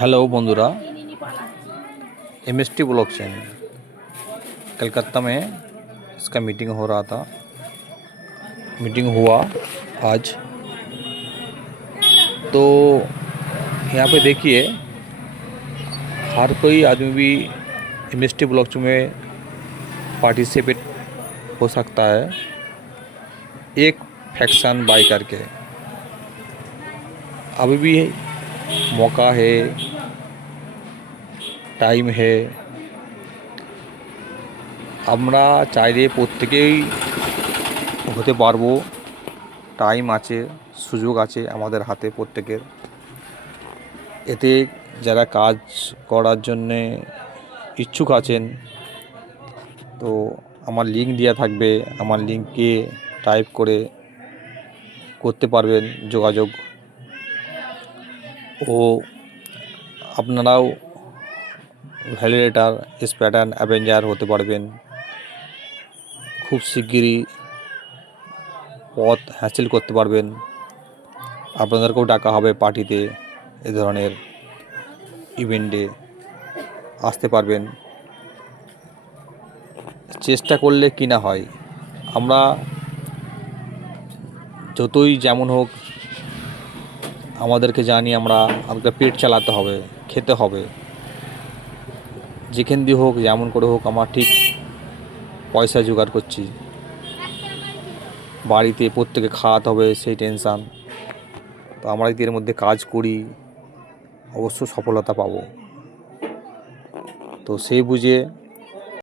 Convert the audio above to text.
Hello बंधुरा, MST blockchain Calcutta में इसका मीटिंग हो रहा था। मीटिंग हुआ आज। तो यहाँ पे देखिए, हर कोई आदमी भी एमएसटी ब्लॉकचेन में पार्टिसिपेट हो सकता है, एक फैक्शन बाय करके। अभी भी मौका है, टाइम है। আমরা চাইলে প্রত্যেকেই হতে পারবো। টাইম আছে, সুযোগ আছে আমাদের হাতে প্রত্যেকের। এতে যারা কাজ করার জন্যে ইচ্ছুক আছেন, তো আমার লিঙ্ক দেওয়া থাকবে, আমার লিঙ্কে টাইপ করে করতে পারবেন যোগাযোগ। ও আপনারাও ভ্যালিডেটর, স্প্যাটার্ন, অ্যাভেঞ্জার হতে পারবেন। খুব শিগগিরই পথ হাসিল করতে পারবেন। আপনাদেরকেও ডাকা হবে পার্টিতে, এ ধরনের ইভেন্টে আসতে পারবেন। চেষ্টা করলে কি না হয়। আমরা যতই যেমন হোক, আমাদেরকে জানি আমাদের পেট চালাতে হবে, খেতে হবে। যেখান দিয়ে হোক, যেমন করে হোক, আমার ঠিক পয়সা জোগাড় করছি। বাড়িতে প্রত্যেকে খাওয়াতে হবে, সেই টেনশান। তো আমরা যদি এর মধ্যে কাজ করি, অবশ্য সফলতা পাবো। তো সেই বুঝে